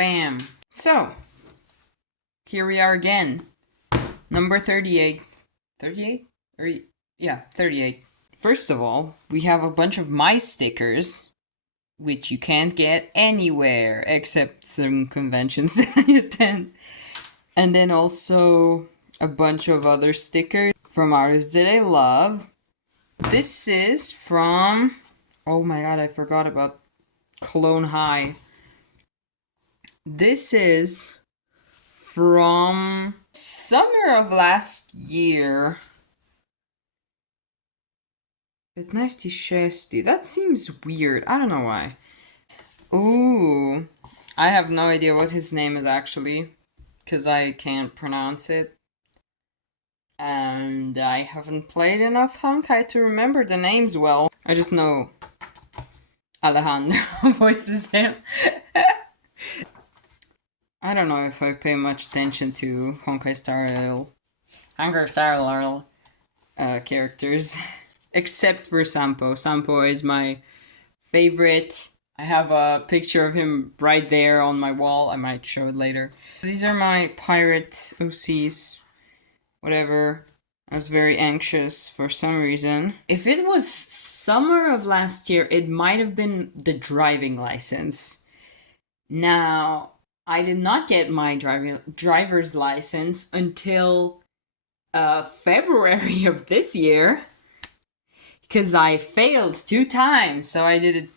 Bam. So, here we are again. Number 38. 38? Yeah, 38. First of all, we have a bunch of my stickers, which you can't get anywhere except some conventions that I attend. And then also a bunch of other stickers from artists that I love. This is from... Oh my god, I forgot about Cologne High. This is from summer of last year. Petnasti Shesti. That seems weird. I don't know why. Ooh. I have no idea what his name is actually, because I can't pronounce it. And I haven't played enough Honkai to remember the names well. I just know Alejandro voices him. I don't know if I pay much attention to Honkai Star Rail characters, except for Sampo. Sampo is my favorite. I have a picture of him right there on my wall. I might show it later. These are my pirate OCs. Whatever. I was very anxious for some reason. If it was summer of last year, it might have been the driving license. Now, I did not get my driver's license until February of this year, because I failed 2 times, so I did it,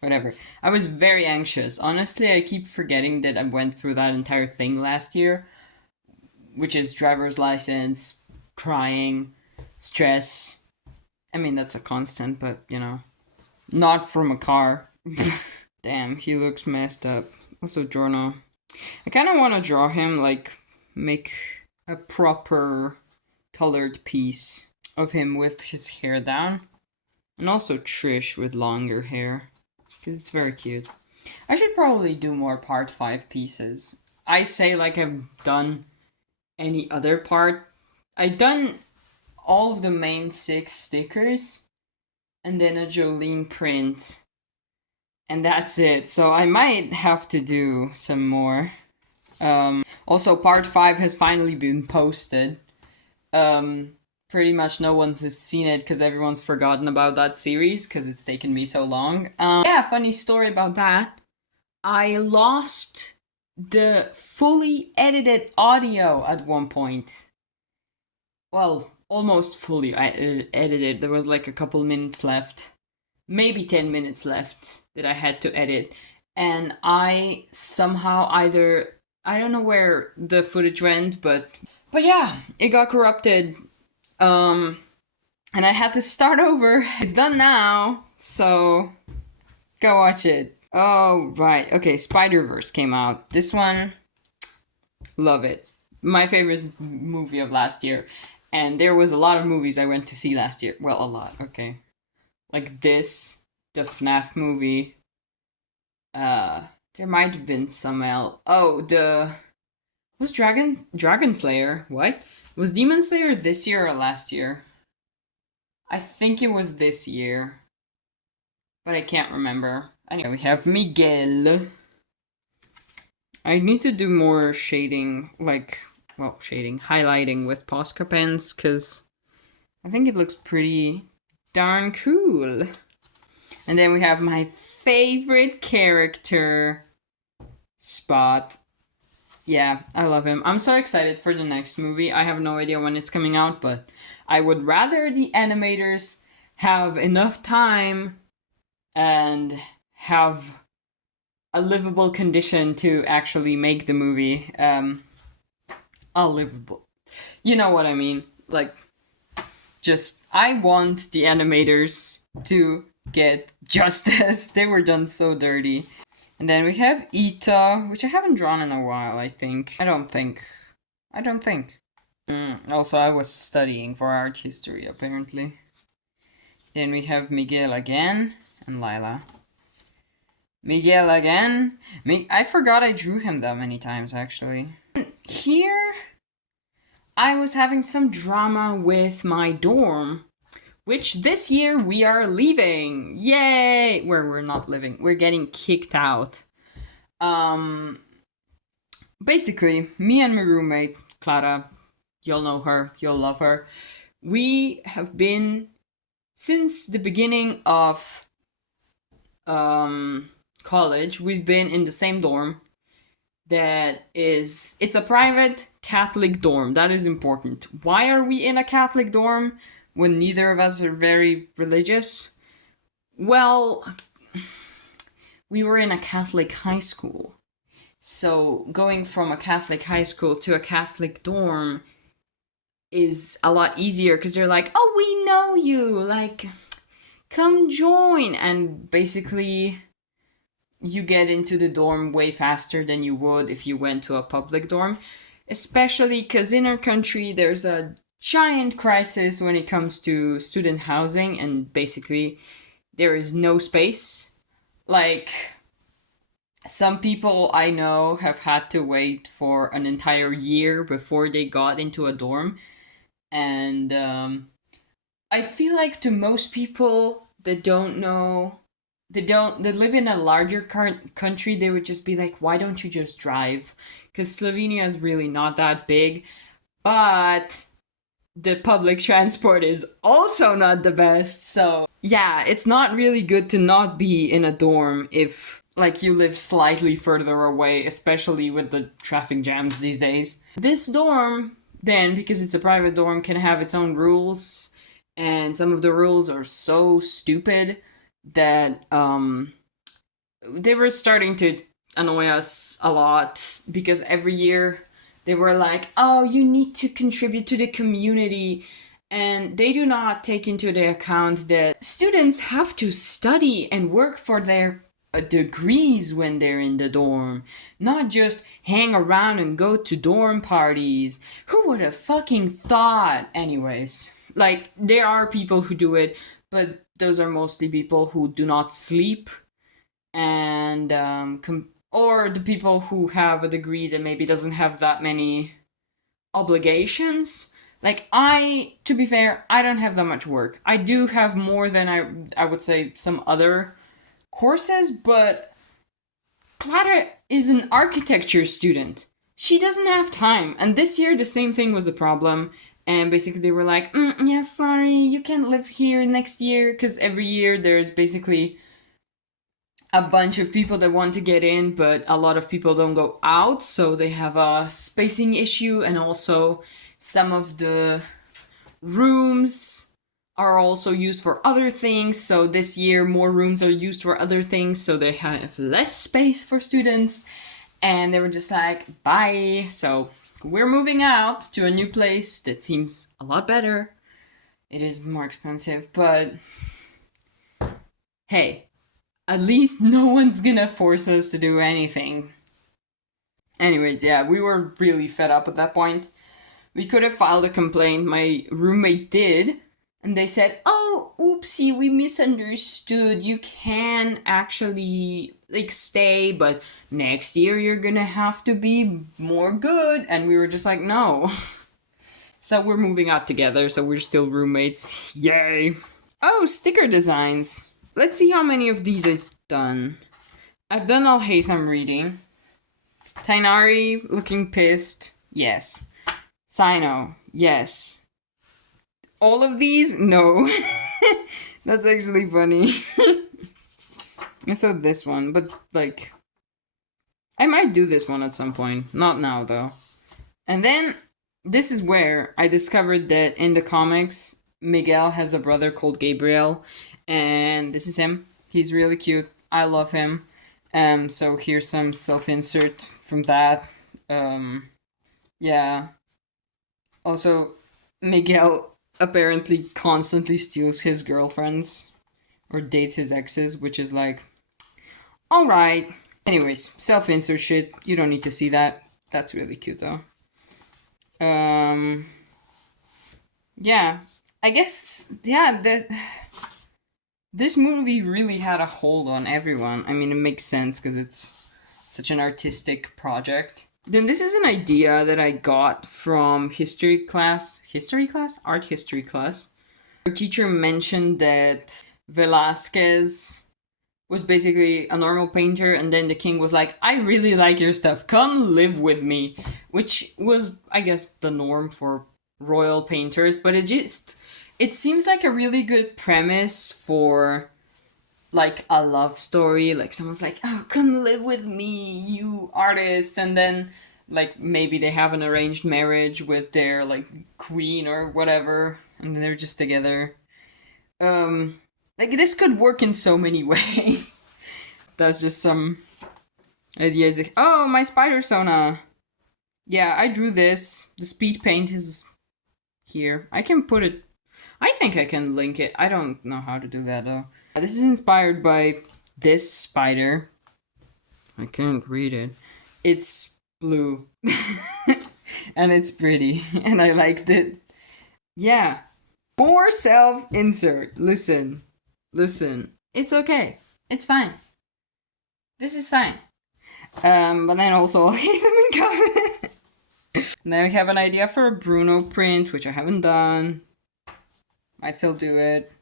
whatever. I was very anxious. Honestly, I keep forgetting that I went through that entire thing last year, which is driver's license, crying, stress. I mean, that's a constant, but, not from a car. Damn, he looks messed up. Also, Giorno. I kind of want to draw him, make a proper colored piece of him with his hair down. And also Trish with longer hair, because it's very cute. I should probably do more part 5 pieces. I say like I've done any other part. I've done all of the main 6 stickers, and then a Jolene print. And that's it. So I might have to do some more. Also, part 5 has finally been posted. Pretty much no one has seen it because everyone's forgotten about that series because it's taken me so long. Yeah, funny story about that. I lost the fully edited audio at one point. Well, almost fully edited. There was like a couple minutes left. Maybe 10 minutes left that I had to edit. And I somehow I don't know where the footage went, but yeah, it got corrupted. And I had to start over. It's done now, so go watch it. Oh, right. Okay, Spider-Verse came out. This one, love it. My favorite movie of last year. And there was a lot of movies I went to see last year. Well, a lot, okay. Like this, the FNAF movie. There might have been some else. Oh, was Dragon Slayer? What? Was Demon Slayer this year or last year? I think it was this year, but I can't remember. Anyway, we have Miguel. I need to do more shading, highlighting with Posca pens, because I think it looks pretty darn cool. And then we have my favorite character, Spot. Yeah, I love him. I'm so excited for the next movie. I have no idea when it's coming out, but I would rather the animators have enough time and have a livable condition to actually make the movie. Livable. You know what I mean? I want the animators to get justice. They were done so dirty. And then we have Ita, which I haven't drawn in a while, I think. I don't think. Also, I was studying for art history, apparently. Then we have Miguel again, and Lila. Miguel again. I forgot I drew him that many times, actually. Here, I was having some drama with my dorm, which this year we are leaving. Yay! We're not living. We're getting kicked out. Um, Basically, me and my roommate, Clara, you'll know her, you'll love her. We have been since the beginning of college, we've been in the same dorm. It's a private Catholic dorm. That is important. Why are we in a Catholic dorm when neither of us are very religious? Well, we were in a Catholic high school. So going from a Catholic high school to a Catholic dorm is a lot easier because they're like, oh, we know you. Like, come join. And basically, you get into the dorm way faster than you would if you went to a public dorm. Especially because in our country, there's a giant crisis when it comes to student housing, and basically, there is no space. Like, some people I know have had to wait for an entire year before they got into a dorm. And I feel like to most people that don't know, that live in a larger country, they would just be like, why don't you just drive? Because Slovenia is really not that big, but the public transport is also not the best. So yeah, it's not really good to not be in a dorm if like you live slightly further away, especially with the traffic jams these days. This dorm, then, because it's a private dorm, can have its own rules, and some of the rules are so stupid that they were starting to annoy us a lot because every year they were like, oh, you need to contribute to the community. And they do not take into the account that students have to study and work for their degrees when they're in the dorm, not just hang around and go to dorm parties. Who would have fucking thought? Anyways, like, there are people who do it, but those are mostly people who do not sleep, and or the people who have a degree that maybe doesn't have that many obligations. Like, to be fair, I don't have that much work. I do have more than I would say some other courses, but Clara is an architecture student. She doesn't have time. And this year, the same thing was a problem. And basically, they were like, yeah, sorry, you can't live here next year. Because every year, there's basically a bunch of people that want to get in, but a lot of people don't go out. So they have a spacing issue. And also, some of the rooms are also used for other things. So this year, more rooms are used for other things, so they have less space for students. And they were just like, bye. So we're moving out to a new place that seems a lot better. It is more expensive, but hey, at least no one's gonna force us to do anything. Anyways, yeah, we were really fed up at that point. We could have filed a complaint. My roommate did. And they said, oh, oopsie, we misunderstood. You can actually, like, stay, but next year you're gonna have to be more good. And we were just like, no. So we're moving out together, so we're still roommates. Yay. Oh, sticker designs. Let's see how many of these I've done. I've done I'll Hate I'm Reading. Tainari looking pissed. Yes. Sino. Yes. All of these? No. That's actually funny. I saw this one, but like, I might do this one at some point. Not now, though. And then, this is where I discovered that in the comics, Miguel has a brother called Gabriel, and this is him. He's really cute. I love him. So here's some self-insert from that. Yeah. Also, Miguel apparently constantly steals his girlfriends or dates his exes, which is like, all right. Anyways, self-insert shit. You don't need to see that. That's really cute though. Yeah, I guess, yeah, this movie really had a hold on everyone. I mean, it makes sense because it's such an artistic project. Then this is an idea that I got from art history class. Our teacher mentioned that Velázquez was basically a normal painter, and then the king was like, I really like your stuff, come live with me, which was, I guess, the norm for royal painters, but it seems like a really good premise for like a love story. Like someone's like, oh, come live with me, you artist, and then like maybe they have an arranged marriage with their like queen or whatever, and then they're just together. Like this could work in so many ways. That's just some ideas. Oh, my spider sona. Yeah, I drew this. The speed paint is here. I can put it. I think I can link it. I don't know how to do that though. This is inspired by this spider. I can't read it. It's blue. And it's pretty. And I liked it. Yeah. More self insert. Listen. It's okay. It's fine. This is fine. But then also I'll hate them in comment. Then we have an idea for a Bruno print, which I haven't done. Might still do it.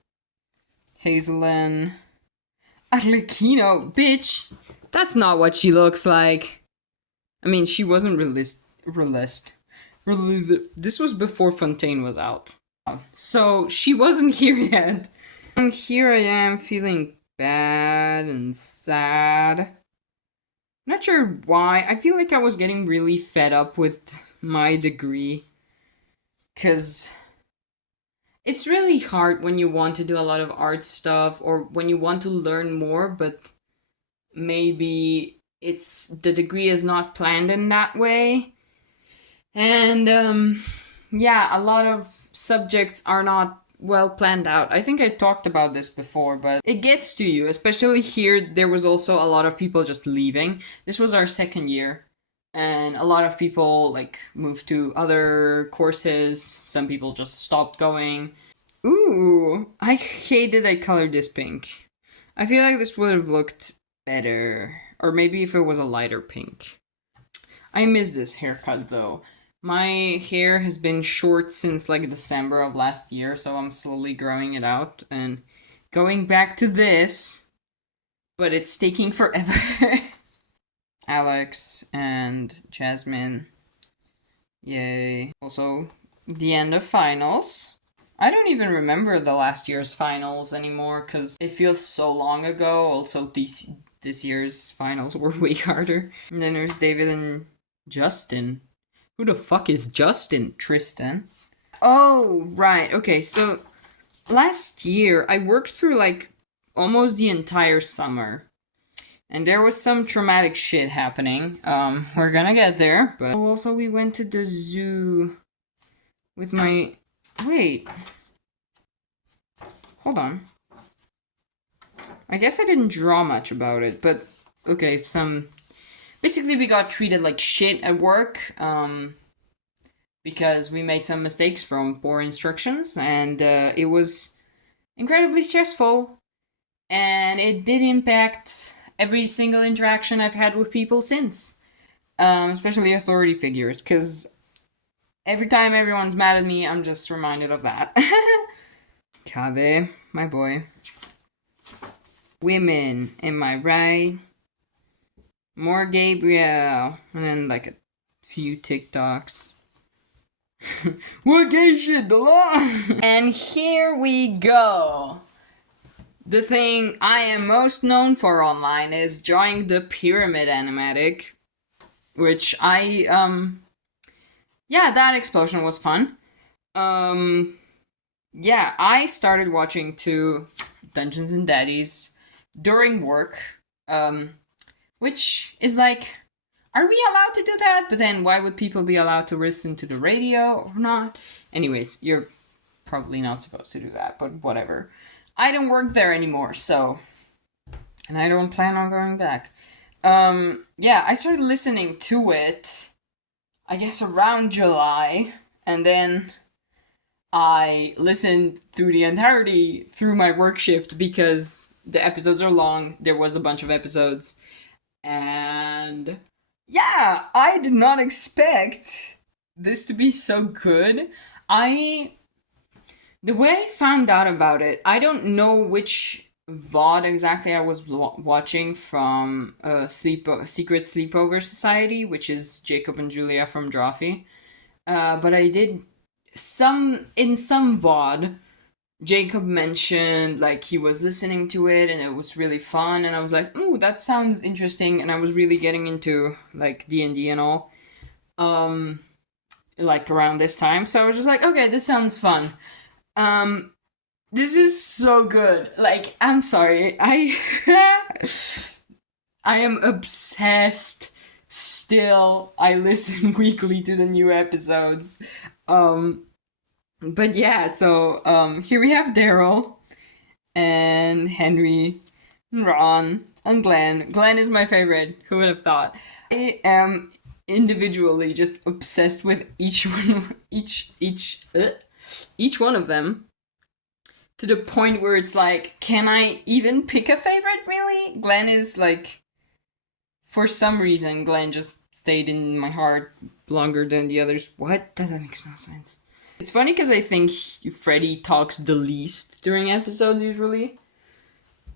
Hazelin. Arlecchino, bitch! That's not what she looks like. I mean, she wasn't released. This was before Fontaine was out. So she wasn't here yet. And here I am feeling bad and sad. Not sure why. I feel like I was getting really fed up with my degree. Because it's really hard when you want to do a lot of art stuff or when you want to learn more, but maybe the degree is not planned in that way. And yeah, a lot of subjects are not well planned out. I think I talked about this before, but it gets to you, especially here. There was also a lot of people just leaving. This was our second year, and a lot of people like moved to other courses. Some people just stopped going. Ooh, I hate that I colored this pink. I feel like this would have looked better, or maybe if it was a lighter pink. I miss this haircut though. My hair has been short since like December of last year, so I'm slowly growing it out and going back to this, but it's taking forever. Alex and Jasmine. Yay. Also, the end of finals. I don't even remember the last year's finals anymore because it feels so long ago. Also, this year's finals were way harder. And then there's David and Justin. Who the fuck is Justin? Tristan. Oh, right. Okay, so last year I worked through like almost the entire summer. And there was some traumatic shit happening. We're gonna get there. But also we went to the zoo with my... Wait. Hold on. I guess I didn't draw much about it, but okay, basically we got treated like shit at work, because we made some mistakes from poor instructions, and it was incredibly stressful, and it did impact every single interaction I've had with people since, especially authority figures, because every time everyone's mad at me, I'm just reminded of that. Kave, my boy. Women, am I right? More Gabriel. And then like a few TikToks. What gay shit, the law? And here we go. The thing I am most known for online is drawing the pyramid animatic. Which yeah, that explosion was fun. Yeah, I started watching 2 Dungeons and Daddies during work, which is like, are we allowed to do that? But then why would people be allowed to listen to the radio or not? Anyways, you're probably not supposed to do that, but whatever. I don't work there anymore, so, and I don't plan on going back. Yeah, I started listening to it, I guess around July, and then I listened through the entirety through my work shift because the episodes are long. There was a bunch of episodes. And yeah, I did not expect this to be so good. The way I found out about it, I don't know which VOD exactly I was watching from Secret Sleepover Society, which is Jacob and Julia from Drawfee. But I did in some VOD, Jacob mentioned like he was listening to it and it was really fun, and I was like, "Ooh, that sounds interesting," and I was really getting into like D&D and all. Like around this time, so I was just like, "Okay, this sounds fun." Um, this is so good. Like, I'm sorry, I am obsessed. Still, I listen weekly to the new episodes. Um, but yeah, so here we have Daryl and Henry, and Ron, and Glenn. Glenn is my favorite. Who would have thought? I am individually just obsessed with each one, each one of them, to the point where it's like, can I even pick a favorite? Really, Glenn is like, for some reason, Glenn just stayed in my heart longer than the others. What? That makes no sense. It's funny because I think Freddy talks the least during episodes usually.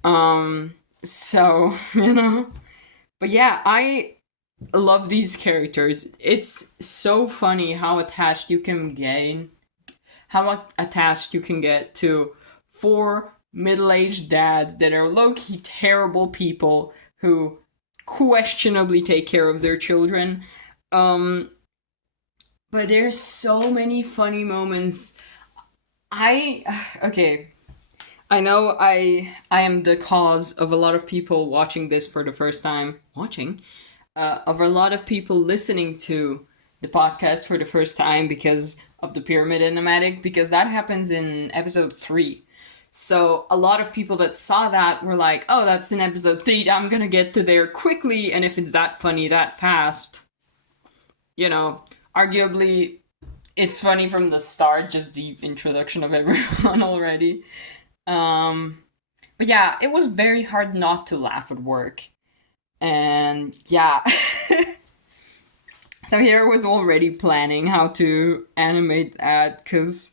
So, you know. But yeah, I love these characters. It's so funny how attached you can get to four middle-aged dads that are low-key terrible people who questionably take care of their children. But there's so many funny moments. Okay. I know I am the cause of a lot of people watching this for the first time. Of a lot of people listening to the podcast for the first time because of the pyramid enigmatic, because that happens in episode 3. So a lot of people that saw that were like, "Oh, that's in episode 3. I'm gonna get to there quickly, and if it's that funny that fast, you know." Arguably, it's funny from the start, just the introduction of everyone already. But yeah, it was very hard not to laugh at work. And yeah. So here I was already planning how to animate that, because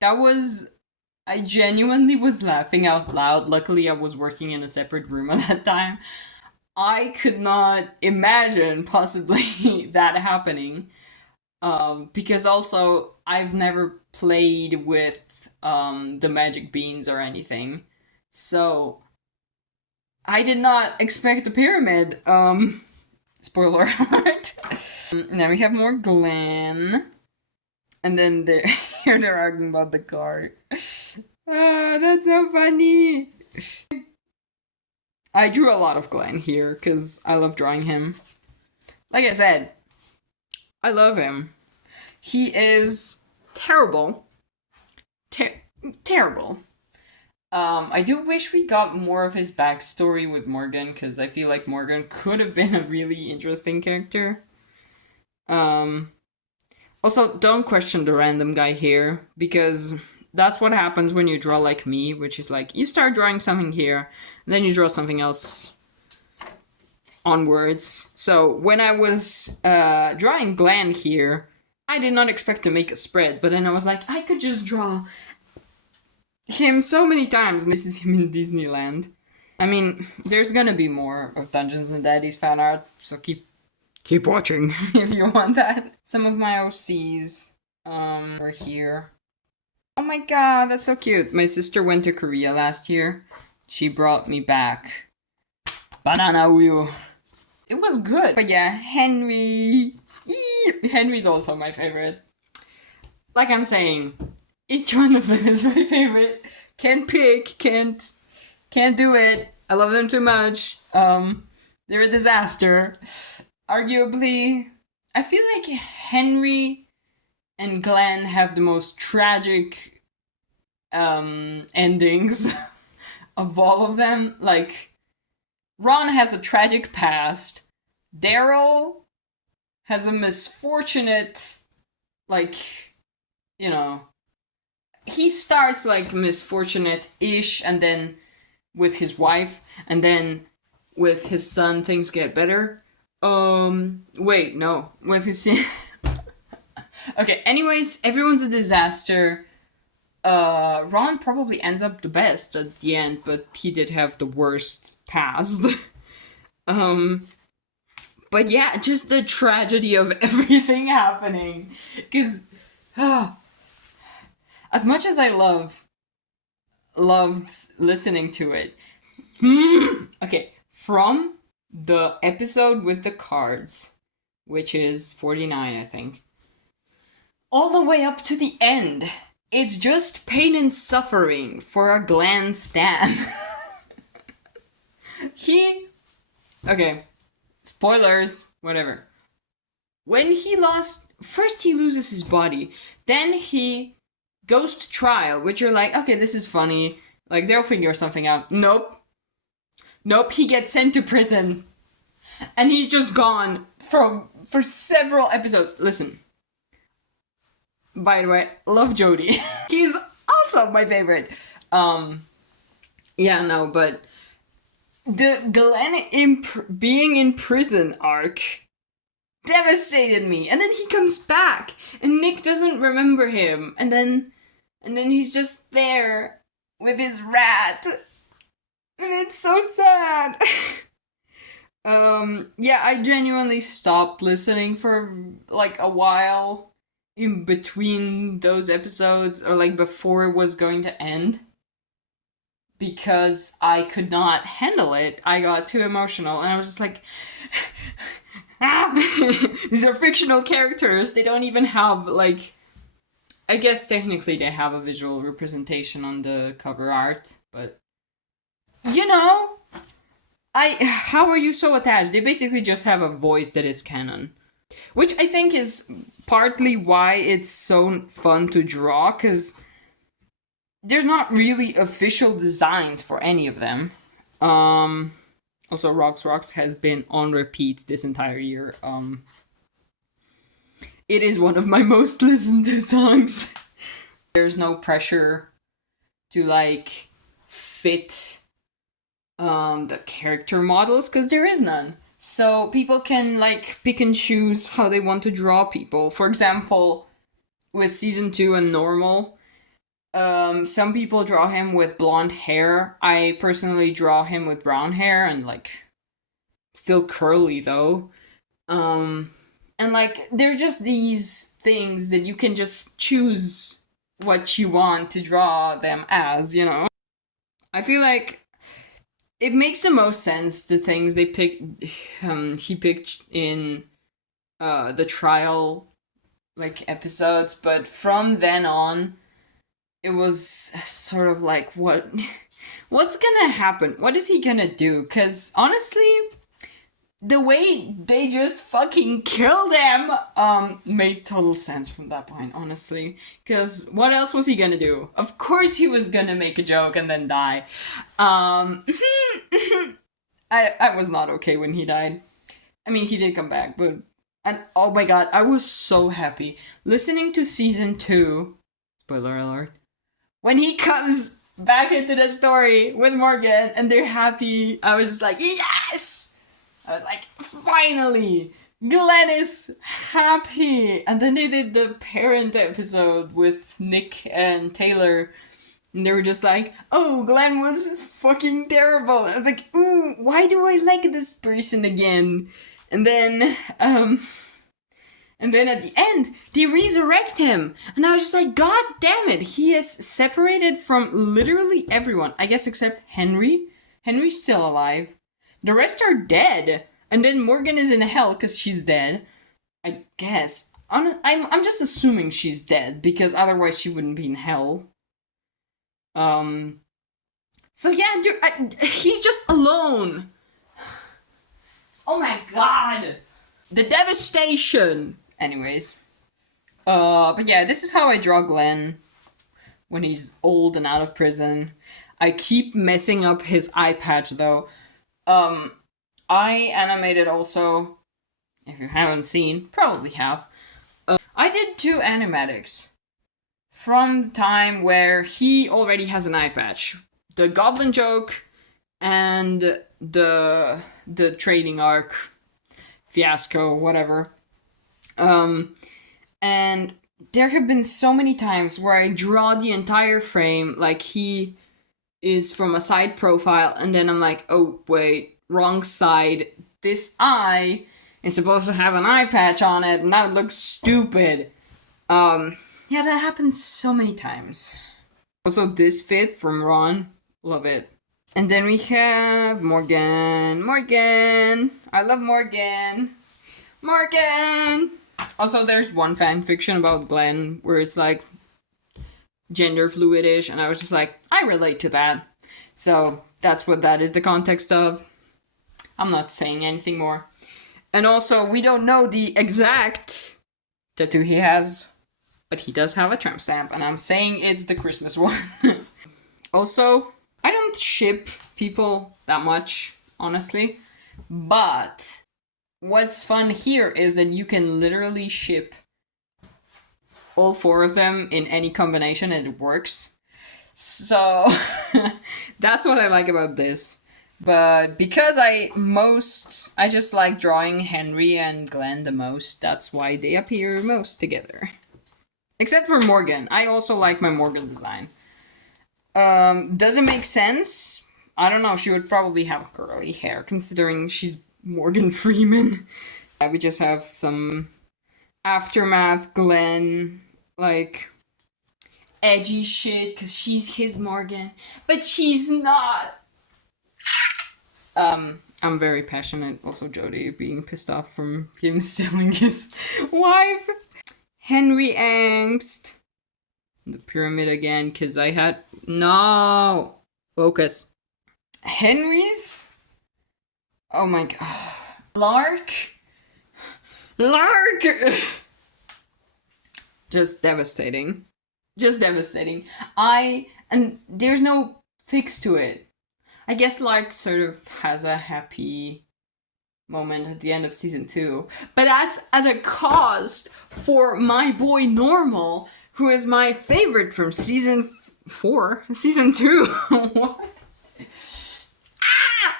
I genuinely was laughing out loud. Luckily, I was working in a separate room at that time. I could not imagine possibly that happening. Because also I've never played with the magic beans or anything, so I did not expect the pyramid. Spoiler alert. Now we have more Glenn, and then here they're arguing about the car. Ah, that's so funny. I drew a lot of Glenn here because I love drawing him. Like I said, I love him. He is terrible. Terrible. I do wish we got more of his backstory with Morgan, because I feel like Morgan could have been a really interesting character. Also, don't question the random guy here, because that's what happens when you draw like me, which is like, you start drawing something here, and then you draw something else onwards. So when I was drawing Glenn here, I did not expect to make a spread, but then I was like, I could just draw him so many times, and this is him in Disneyland. I mean, there's gonna be more of Dungeons and Daddies fan art, so keep watching if you want that. Some of my OCs are here. Oh my god, that's so cute. My sister went to Korea last year. She brought me back banana uyu. It was good. But yeah, Henry. Henry's also my favorite. Like I'm saying, each one of them is my favorite. Can't pick, can't do it. I love them too much. They're a disaster. Arguably, I feel like Henry and Glenn have the most tragic endings of all of them. Like, Ron has a tragic past. Daryl has a misfortunate, like, you know, he starts like misfortunate-ish, and then with his wife, and then with his son things get better. Wait, no, with his okay, anyways, everyone's a disaster. Ron probably ends up the best at the end, but he did have the worst past. um, but yeah, just the tragedy of everything happening. Because as much as I loved listening to it, okay, from the episode with the cards, which is 49, I think, all the way up to the end, it's just pain and suffering for a Glenn Stan. he. Okay, spoilers, whatever. When he lost. First, he loses his body, then he goes to trial, which you're like, okay, this is funny. Like, they'll figure something out. Nope. Nope, he gets sent to prison. And he's just gone for several episodes. Listen. By the way, love Jody. He's also my favorite. Yeah, no, but the Glenn being in prison arc devastated me. And then he comes back, and Nick doesn't remember him, and then he's just there with his rat, and it's so sad. Yeah, I genuinely stopped listening for like a while in between those episodes, or like before it was going to end, because I could not handle it. I got too emotional, and I was just like, these are fictional characters. They don't even have, like, I guess technically they have a visual representation on the cover art, but you know, how are you so attached? They basically just have a voice that is canon, which I think is partly why it's so fun to draw, because there's not really official designs for any of them. Also, Rocks has been on repeat this entire year. It is one of my most listened to songs. There's no pressure to like fit the character models, because there is none. So people can like pick and choose how they want to draw people. For example, with season 2 and normal, some people draw him with blonde hair. I personally draw him with brown hair and like still curly though. And like they're just these things that you can just choose what you want to draw them as, you know. I feel like it makes the most sense, the things they he picked in the trial like episodes, but from then on it was sort of like, what's gonna happen? What is he gonna do? Because honestly, the way they just fucking killed him made total sense from that point, honestly. Because what else was he gonna do? Of course he was gonna make a joke and then die. I was not okay when he died. I mean, he did come back, but... And oh my god, I was so happy. Listening to season 2... Spoiler alert. When he comes back into the story with Morgan and they're happy, I was just like, yes! I was like, finally! Glenn is happy! And then they did the parent episode with Nick and Taylor. And they were just like, oh, Glenn was fucking terrible. I was like, ooh, why do I like this person again? And then at the end, they resurrect him. And I was just like, god damn it, he is separated from literally everyone. I guess except Henry. Henry's still alive. The rest are dead. And then Morgan is in hell because she's dead. I guess. I'm just assuming she's dead, because otherwise she wouldn't be in hell. So yeah, he's just alone. Oh my god. The devastation. Anyways. But yeah, this is how I draw Glenn when he's old and out of prison. I keep messing up his eye patch though. I animated also, if you haven't seen, probably have. I did 2 animatics from the time where he already has an eye patch. The Goblin joke and the trading arc fiasco, whatever. And there have been so many times where I draw the entire frame like he is from a side profile, and then I'm like, oh wait, wrong side. This eye is supposed to have an eye patch on it, and that looks stupid. Yeah, that happens so many times. Also, this fit from Ron, love it. And then we have Morgan. Morgan! I love Morgan! Morgan! Also, there's one fan fiction about Glenn where it's like gender fluidish, and I was just like, I relate to that. So that's what that is the context of. I'm not saying anything more. And also, we don't know the exact tattoo he has, but he does have a tramp stamp, and I'm saying it's the Christmas one. Also, I don't ship people that much, honestly, but what's fun here is that you can literally ship all four of them in any combination and it works. So that's what I like about this. But because I just like drawing Henry and Glenn the most, that's why they appear most together. Except for Morgan. I also like my Morgan design. Does it make sense? I don't know, she would probably have curly hair considering she's Morgan Freeman. We just have some aftermath Glenn, like, edgy shit because she's his Morgan, but she's not. I'm very passionate. Also, Jody being pissed off from him stealing his wife. Henry Angst. The pyramid again, because I had. No! Focus. Henry's? Oh my god. Lark? Lark! Just devastating. Just devastating. And there's no fix to it. I guess Lark sort of has a happy moment at the end of season 2, but that's at a cost for my boy Normal, who is my favorite from season 4, season 2. What? Ah!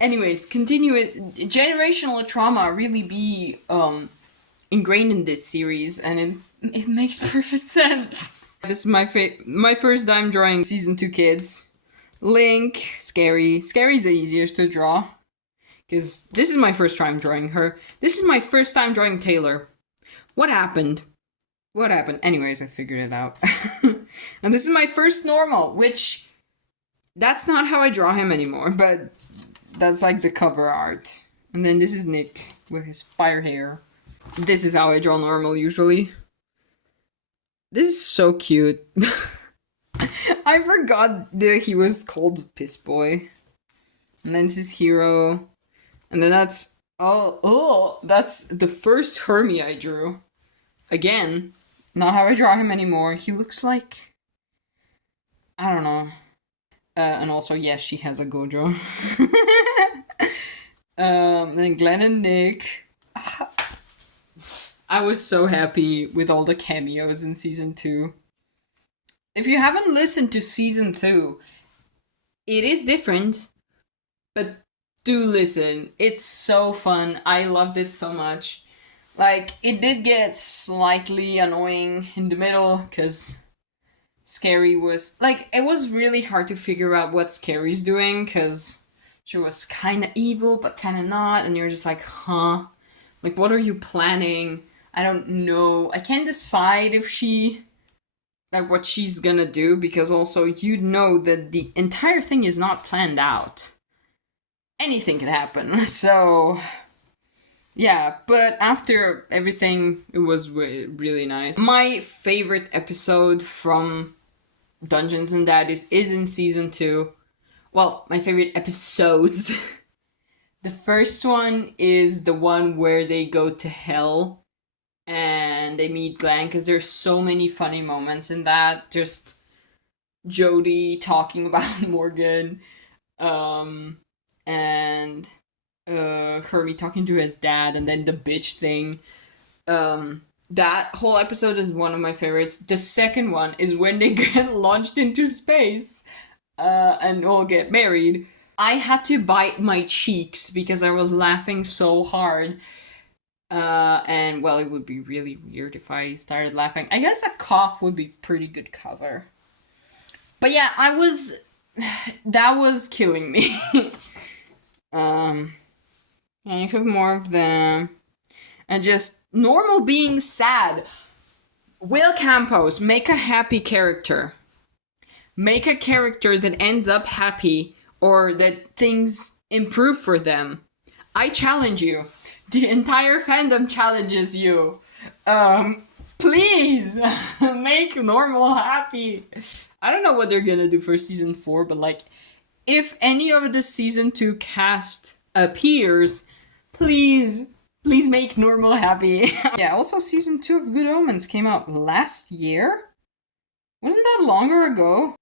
Anyways, continue it. Generational trauma really be ingrained in this series, and it makes perfect sense. This is my first time drawing season 2 kids. Link, Scary. Scary's the easiest to draw. Because this is my first time drawing her. This is my first time drawing Taylor. What happened? What happened? Anyways, I figured it out. And this is my first Normal, which... that's not how I draw him anymore, but that's like the cover art. And then this is Nick with his fire hair. This is how I draw Normal usually. This is so cute. I forgot that he was called Piss Boy. And then this is Hero. And then that's... that's the first Hermie I drew. Again, not how I draw him anymore. He looks like... I don't know. And also, yes, she has a Gojo. Then Glenn and Nick. I was so happy with all the cameos in season 2. If you haven't listened to season 2, it is different, but do listen. It's so fun. I loved it so much. Like, it did get slightly annoying in the middle, because Scary was... like, it was really hard to figure out what Scary's doing, because she was kind of evil, but kind of not, and you're just like, huh? Like, what are you planning? I don't know. I can't decide if she... like, what she's gonna do, because also you know that the entire thing is not planned out. Anything can happen, so... yeah, but after everything, it was really nice. My favorite episode from Dungeons and Daddies is in season 2. Well, my favorite episodes. The first one is the one where they go to hell and they meet Glenn, because there's so many funny moments in that. Just Jody talking about Morgan, and Hermie talking to his dad, and then the bitch thing. That whole episode is one of my favorites. The second one is when they get launched into space and all get married. I had to bite my cheeks because I was laughing so hard. And well, it would be really weird if I started laughing. I guess a cough would be pretty good cover. But yeah, that was killing me. And you have more of them. And just normal being sad. Will Campos, make a happy character. Make a character that ends up happy or that things improve for them. I challenge you. The entire fandom challenges you. Please make normal happy. I don't know what they're gonna do for season 4, but like, if any of the season 2 cast appears, please make normal happy. Yeah, also season 2 of Good Omens came out last year? Wasn't that longer ago?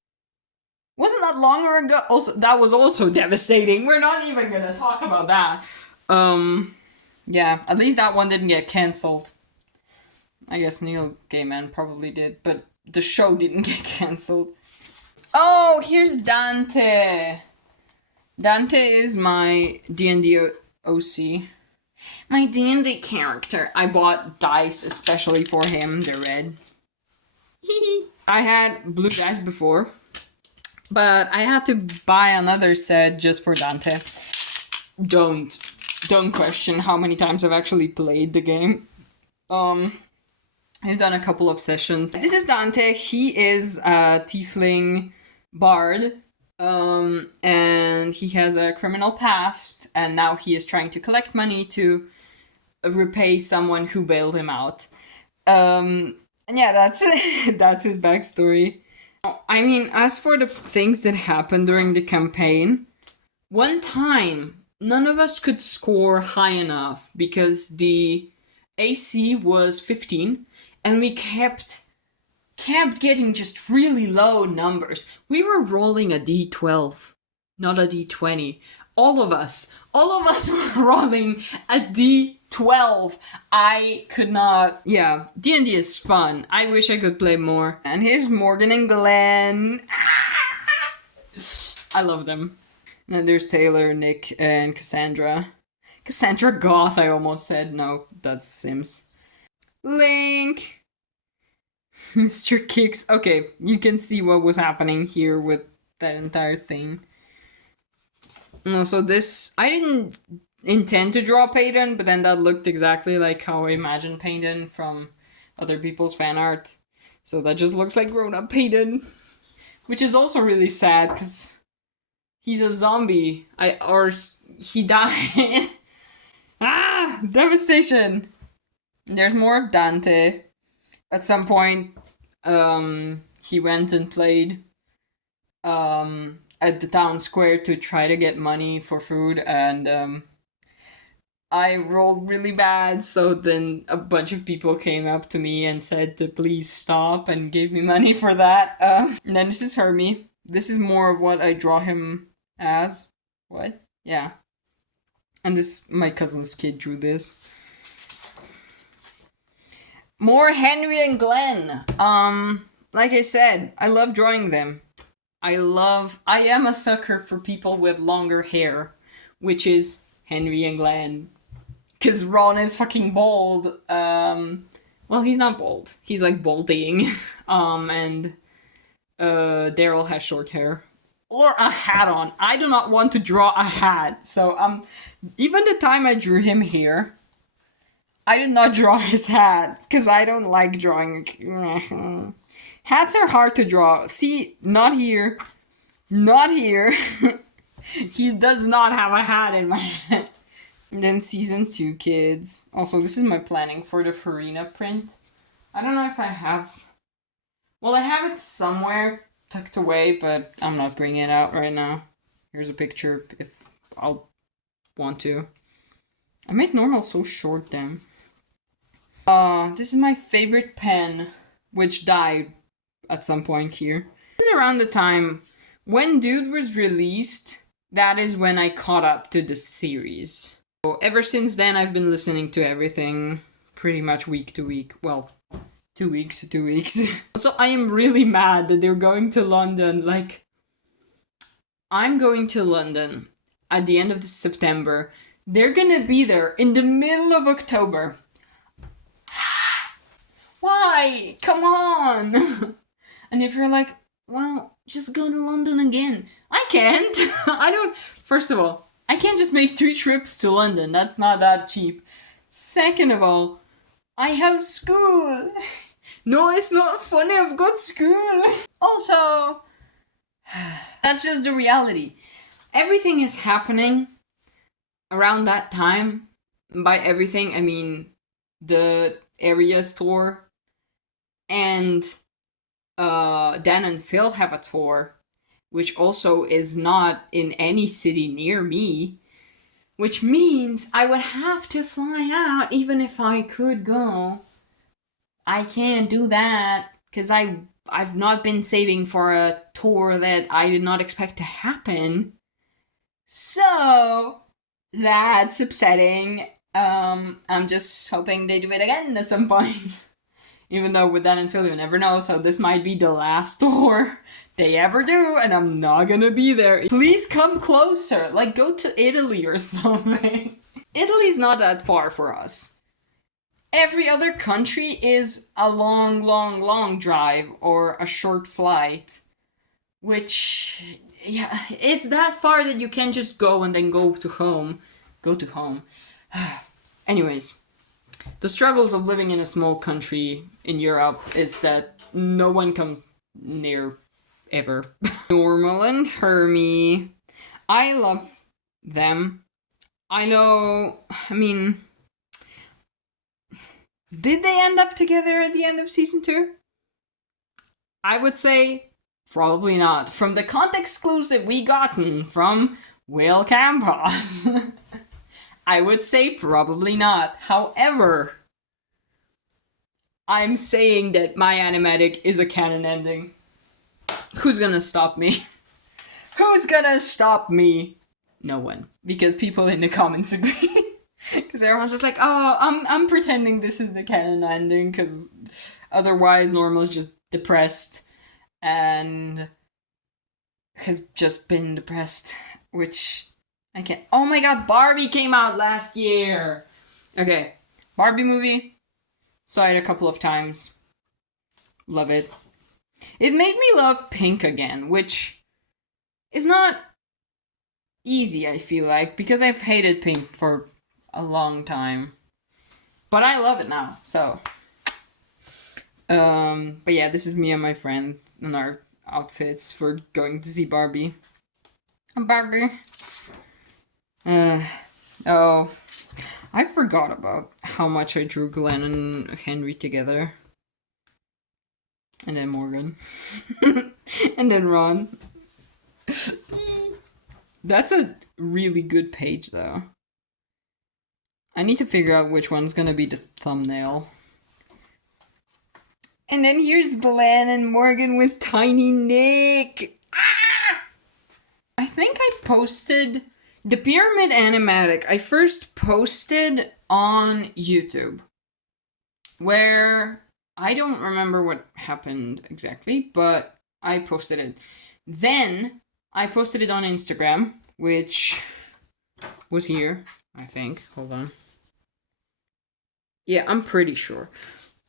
Wasn't that longer ago? Also, that was also devastating. We're not even gonna talk about that. Yeah, at least that one didn't get cancelled. I guess Neil Gaiman probably did, but the show didn't get cancelled. Oh, here's Dante. Dante is my D&D OC. My D&D character. I bought dice especially for him. They're red. I had blue dice before, but I had to buy another set just for Dante. Don't question how many times I've actually played the game. I've done a couple of sessions. This is Dante. He is a tiefling bard. And he has a criminal past, and now he is trying to collect money to repay someone who bailed him out. And yeah, that's that's his backstory. I mean, as for the things that happened during the campaign, one time none of us could score high enough because the AC was 15, and we kept getting just really low numbers. We were rolling a d12, not a d20. All of us were rolling a d12. I could not. Yeah, D&D is fun. I wish I could play more. And here's Morgan and Glenn. I love them. And then there's Taylor, Nick, and Cassandra. Cassandra Goth, I almost said. No, that's Sims. Link. Mr. Kicks. Okay, you can see what was happening here with that entire thing. No, so this, I didn't intend to draw Peyton, but then that looked exactly like how I imagined Peyton from other people's fan art. So that just looks like grown-up Peyton, which is also really sad because he's a zombie. He died. Ah, devastation. There's more of Dante. At some point, he went and played at the town square to try to get money for food, and I rolled really bad, so then a bunch of people came up to me and said to please stop and gave me money for that. And then this is Hermie. This is more of what I draw him as. What? Yeah. And this, my cousin's kid drew this. More Henry and Glenn. Like I said, I love drawing them. I am a sucker for people with longer hair, which is Henry and Glenn. Cause Ron is fucking bald. Well, he's not bald. He's like balding. And Daryl has short hair. Or a hat on. I do not want to draw a hat. So, even the time I drew him here, I did not draw his hat, because I don't like drawing. Hats are hard to draw. See, not here. Not here. He does not have a hat in my head. And then season 2 kids. Also, this is my planning for the Farina print. I don't know if I have... Well, I have it somewhere tucked away, but I'm not bringing it out right now. Here's a picture if I'll want to. I made normal so short, damn. This is my favorite pen, which died at some point here. This is around the time when Dude was released. That is when I caught up to the series. So ever since then, I've been listening to everything pretty much week to week. Well, 2 weeks to 2 weeks. So I am really mad that they're going to London. Like, I'm going to London at the end of September. They're gonna be there in the middle of October. Why? Come on! And if you're like, well, just go to London again. I can't. I don't. First of all, I can't just make 2 trips to London. That's not that cheap. Second of all, I have school. No, it's not funny. I've got school. Also, that's just the reality. Everything is happening around that time. By everything, I mean the area store and Dan and Phil have a tour, which also is not in any city near me, which means I would have to fly out even if I could go. I can't do that because I've not been saving for a tour that I did not expect to happen. So that's upsetting. I'm just hoping they do it again at some point. Even though with Dan and Phil you never know, so this might be the last tour they ever do, and I'm not gonna be there. Please come closer, like go to Italy or something. Italy's not that far for us. Every other country is a long, long, long drive or a short flight, which, yeah, it's that far that you can't just go and then go to home. Go to home. Anyways, the struggles of living in a small country in Europe is that no one comes near ever. Normal and Hermie. I love them. I know, I mean, did they end up together at the end of season 2? I would say probably not. From the context clues that we gotten from Will Campos, I would say probably not. However, I'm saying that My Animatic is a canon ending. Who's gonna stop me? Who's gonna stop me? No one. Because people in the comments agree. Because everyone's just like, oh, I'm pretending this is the canon ending, because otherwise Normal's just depressed and has just been depressed, which I can't. Oh my god, Barbie came out last year! Okay, Barbie movie. Saw it a couple of times. Love it. It made me love Pink again, which is not easy, I feel like, because I've hated Pink for a long time. But I love it now, so. But yeah, this is me and my friend and our outfits for going to see Barbie. Barbie. Oh, I forgot about how much I drew Glenn and Henry together. And then Morgan. And then Ron. That's a really good page, though. I need to figure out which one's gonna be the thumbnail. And then here's Glenn and Morgan with Tiny Nick. Ah! I think I posted the Pyramid Animatic. I first posted on YouTube, where I don't remember what happened exactly, but I posted it. Then I posted it on Instagram, which was here, I think. Hold on. Yeah, I'm pretty sure.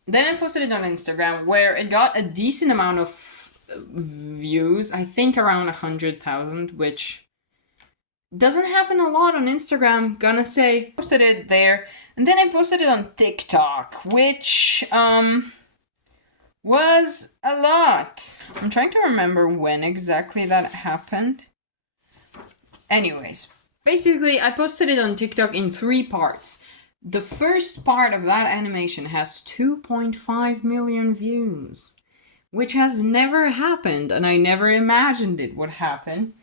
Then I posted it on Instagram, where it got a decent amount of views. I think around 100,000, which doesn't happen a lot on Instagram, gonna say. Posted it there, and then I posted it on TikTok, which was a lot. I'm trying to remember when exactly that happened. Anyways, basically I posted it on TikTok in 3 parts. The first part of that animation has 2.5 million views, which has never happened, and I never imagined it would happen.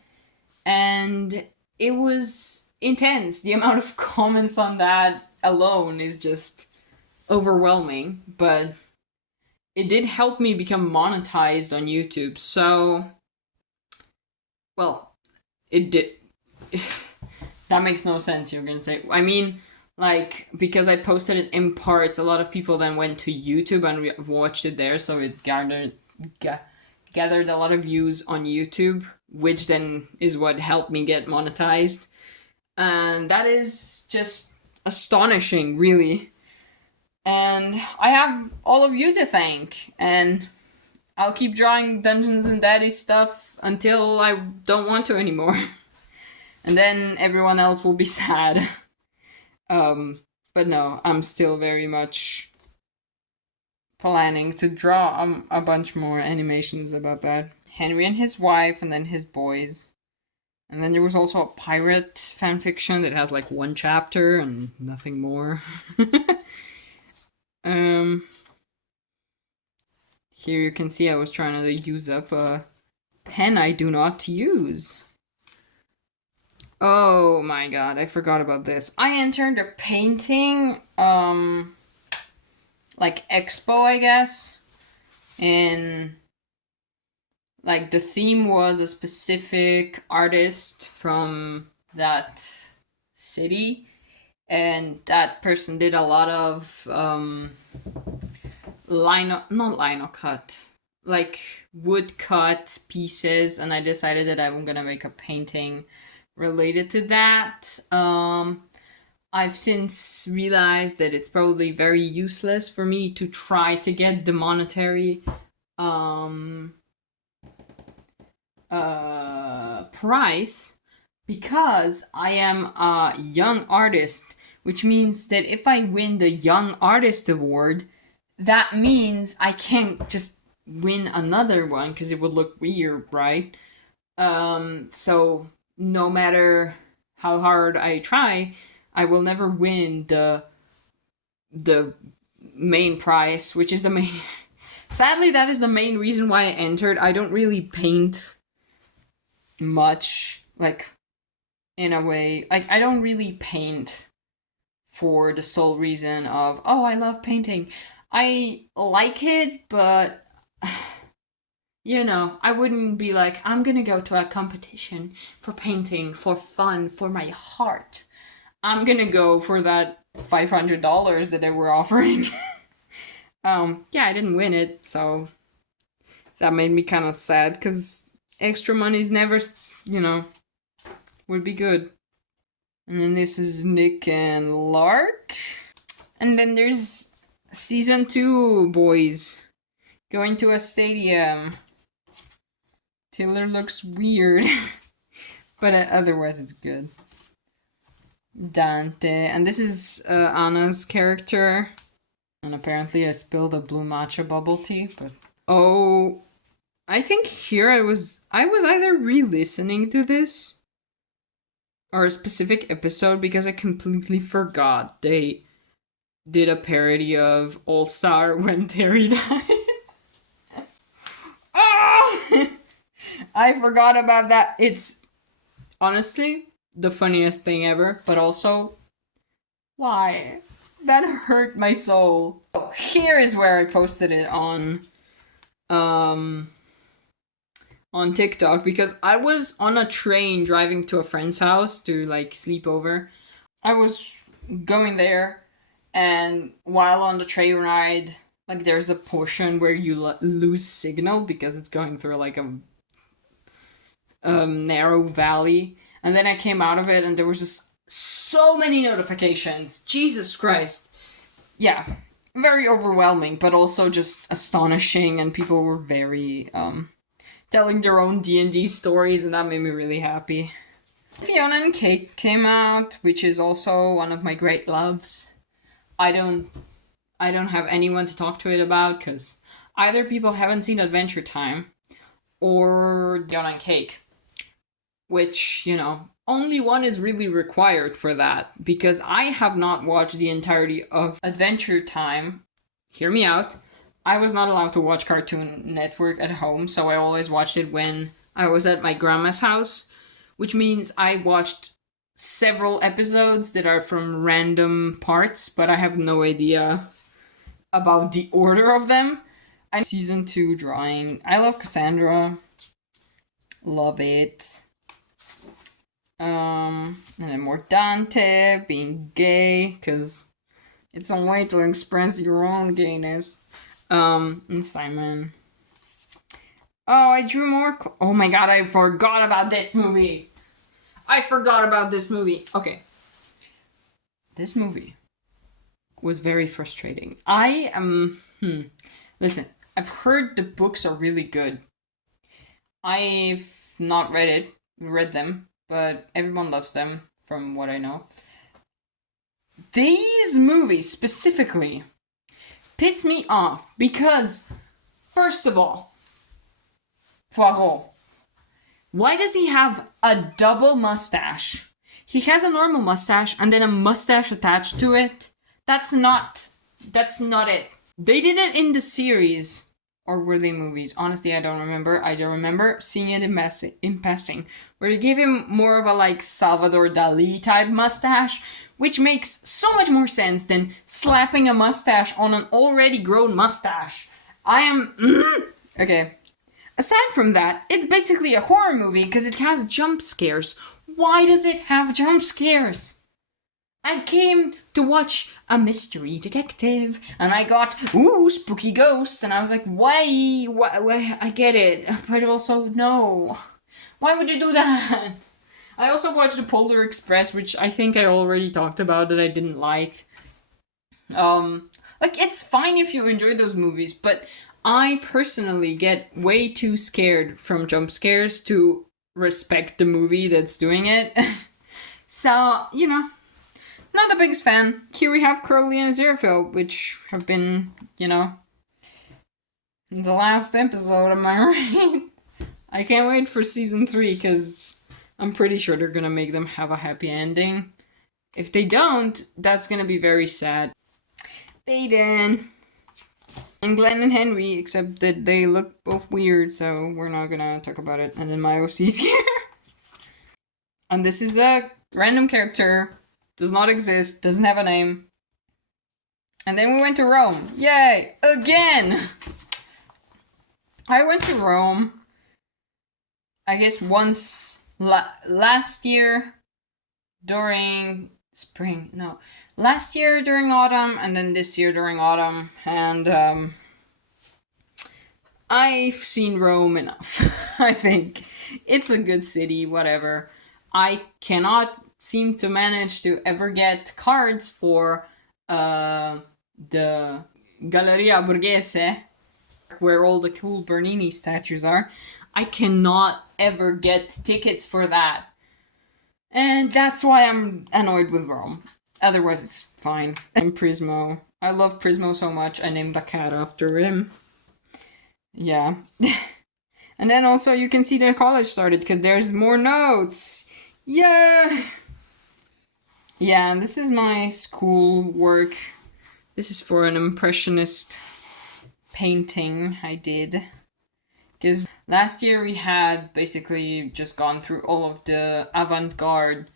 And it was intense. The amount of comments on that alone is just overwhelming, but it did help me become monetized on YouTube, so, well, it did. That makes no sense, you're gonna say. I mean, like, because I posted it in parts, a lot of people then went to YouTube and watched it there, so it gathered a lot of views on YouTube, which then is what helped me get monetized. And that is just astonishing, really. And I have all of you to thank, and I'll keep drawing Dungeons and Daddy stuff until I don't want to anymore. And then everyone else will be sad. But no, I'm still very much planning to draw a bunch more animations about that. Henry and his wife, and then his boys. And then there was also a pirate fanfiction that has like one chapter and nothing more. Here you can see I was trying to use up a pen I do not use. Oh my god, I forgot about this. I entered a painting, like expo, I guess. And like the theme was a specific artist from that city. And that person did a lot of not cut, like wood cut pieces, and I decided that I'm gonna make a painting related to that. I've since realized that it's probably very useless for me to try to get the monetary price, because I am a young artist, which means that if I win the Young Artist Award, that means I can't just win another one because it would look weird, right? So no matter how hard I try, I will never win the main prize, which is the main. Sadly, that is the main reason why I entered. I don't really paint much, like, in a way. Like, I don't really paint for the sole reason of, oh, I love painting. I like it, but you know, I wouldn't be like, I'm gonna go to a competition for painting for fun, for my heart. I'm gonna go for that $500 that they were offering. Yeah, I didn't win it, so that made me kind of sad, because extra money's never, you know, would be good. And then this is Nick and Lark. And then there's season 2 boys going to a stadium. Taylor looks weird, but otherwise it's good. Dante, and this is Anna's character. And apparently I spilled a blue matcha bubble tea, but oh, I think here I was either re-listening to this or a specific episode, because I completely forgot they did a parody of All Star when Terry died. Oh! I forgot about that. It's honestly the funniest thing ever, but also, why? That hurt my soul. Oh, here is where I posted it on TikTok, because I was on a train driving to a friend's house to like sleep over. I was going there, and while on the train ride, like there's a portion where you lose signal because it's going through like a narrow valley, and then I came out of it and there was just so many notifications. Jesus Christ. Yeah, very overwhelming, but also just astonishing, and people were very telling their own D&D stories, and that made me really happy. Fiona and Cake came out, which is also one of my great loves. I don't have anyone to talk to it about, because either people haven't seen Adventure Time or Fiona and Cake, which, you know, only one is really required for that, because I have not watched the entirety of Adventure Time. Hear me out. I was not allowed to watch Cartoon Network at home, so I always watched it when I was at my grandma's house, which means I watched several episodes that are from random parts, but I have no idea about the order of them. And season 2 drawing. I love Cassandra. Love it. And then more Dante being gay, because it's a way to express your own gayness. And Simon. Oh, I drew more. Oh my god, I forgot about this movie. Okay. This movie was very frustrating. I am. Listen, I've heard the books are really good. I've not read them, but everyone loves them from what I know. These movies specifically piss me off because, first of all, Poirot. Why does he have a double mustache? He has a normal mustache and then a mustache attached to it. That's not it. They did it in the series. Or were they movies? Honestly, I don't remember. I just remember seeing it in passing. Where they gave him more of a like Salvador Dali type mustache. Which makes so much more sense than slapping a mustache on an already grown mustache. I am... Okay. Aside from that, it's basically a horror movie because it has jump scares. Why does it have jump scares? I came to watch a mystery detective, and I got, spooky ghosts, and I was like, why? I get it, but also, no. Why would you do that? I also watched The Polar Express, which I think I already talked about that I didn't like. It's fine if you enjoy those movies, but I personally get way too scared from jump scares to respect the movie that's doing it. So, not the biggest fan. Here we have Crowley and Aziraphale, which have been, the last episode, am I right? I can't wait for season 3, because I'm pretty sure they're gonna make them have a happy ending. If they don't, that's gonna be very sad. Baden. And Glenn and Henry, except that they look both weird, so we're not gonna talk about it. And then my OC's here. And this is a random character. Does not exist, doesn't have a name. And then we went to Rome. Yay! Again! I went to Rome, I guess once last year during spring. No. Last year during autumn, and then this year during autumn. And I've seen Rome enough, I think. It's a good city, whatever. I cannot seem to manage to ever get cards for the Galleria Borghese, where all the cool Bernini statues are. I cannot ever get tickets for that. And that's why I'm annoyed with Rome. Otherwise, it's fine. And Prismo. I love Prismo so much, I named the cat after him. Yeah. And then also you can see the college started, because there's more notes. Yeah! Yeah, and this is my school work. This is for an impressionist painting I did. Because last year we had basically just gone through all of the avant-garde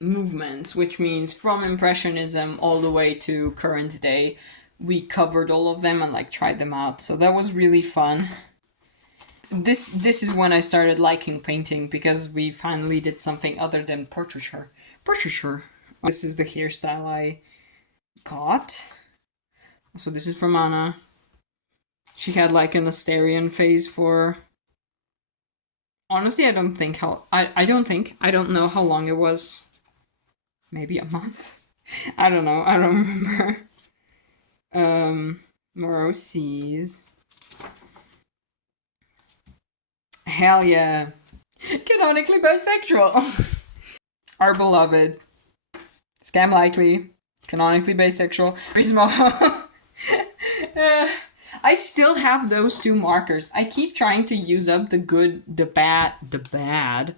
movements, which means from Impressionism all the way to current day. We covered all of them and tried them out. So that was really fun. This is when I started liking painting, because we finally did something other than portraiture. This is the hairstyle I got. So this is from Anna. She had an Asterian phase for... Honestly, I don't know how long it was. Maybe a month? I don't know, I don't remember. Moroses. Hell yeah. Canonically bisexual. Our beloved. Scam likely. Canonically bisexual. Prismo. I still have those 2 markers. I keep trying to use up the bad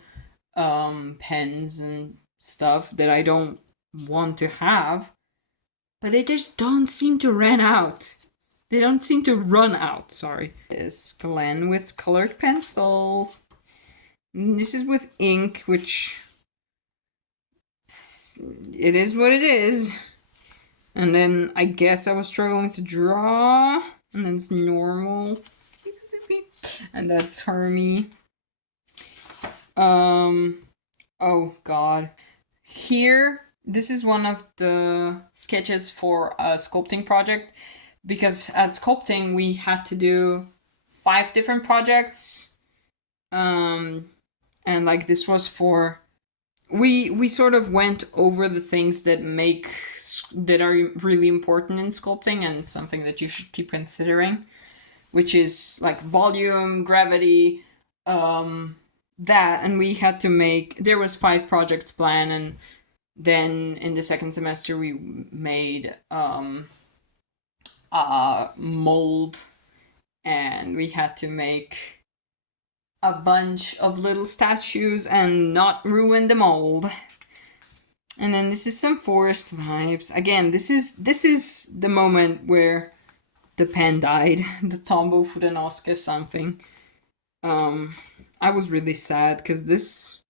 pens and stuff that I don't want to have. But they just don't seem to run out. Sorry. This Glenn with colored pencils. And this is with ink, which... It is what it is. And then I guess I was struggling to draw. And then it's normal. And that's Hermie. Oh god. Here, this is one of the sketches for a sculpting project. Because at sculpting, we had to do 5 different projects. And this was for we sort of went over the things that that are really important in sculpting and something that you should keep considering, which is like volume, gravity, that. And we had to make, there was 5 projects planned, and then in the second semester we made a mold, and we had to make a bunch of little statues and not ruin the mold. And then this is some forest vibes. Again, this is the moment where the pen died. The Tombow Furanosuke something. I was really sad because this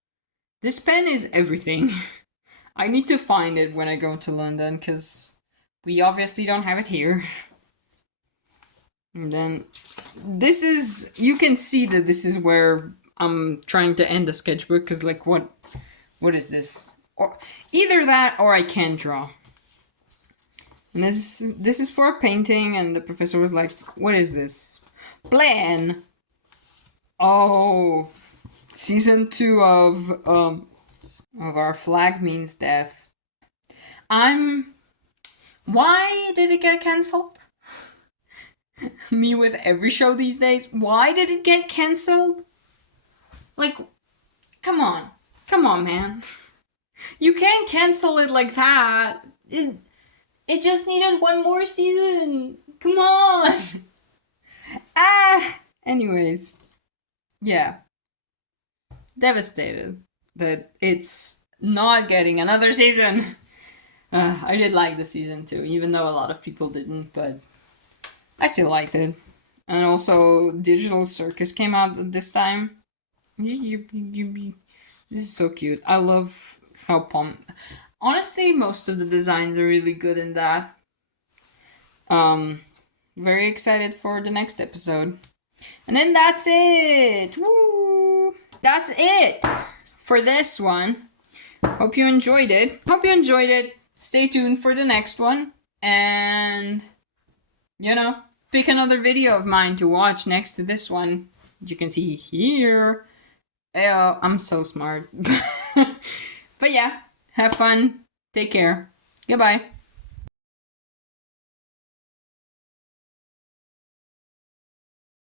pen is everything. I need to find it when I go to London because we obviously don't have it here. And then this is, you can see that this is where I'm trying to end the sketchbook, because like what is this? Or either that or I can't draw. And this is for a painting, and the professor was like, "What is this? Plan." Oh, season 2 of Our Flag Means Death. Why did it get cancelled? Me with every show these days. Why did it get cancelled? Like, come on, man. You can't cancel it like that. It just needed one more season. Come on. Anyways. Yeah. Devastated that it's not getting another season. I did like the season 2, even though a lot of people didn't, but I still liked it. And also, Digital Circus came out this time. This is so cute. I love how honestly, most of the designs are really good in that. Very excited for the next episode. And then that's it. Woo! That's it for this one. Hope you enjoyed it. Stay tuned for the next one. And, pick another video of mine to watch next to this one. You can see here. I'm so smart. But yeah, have fun. Take care. Goodbye.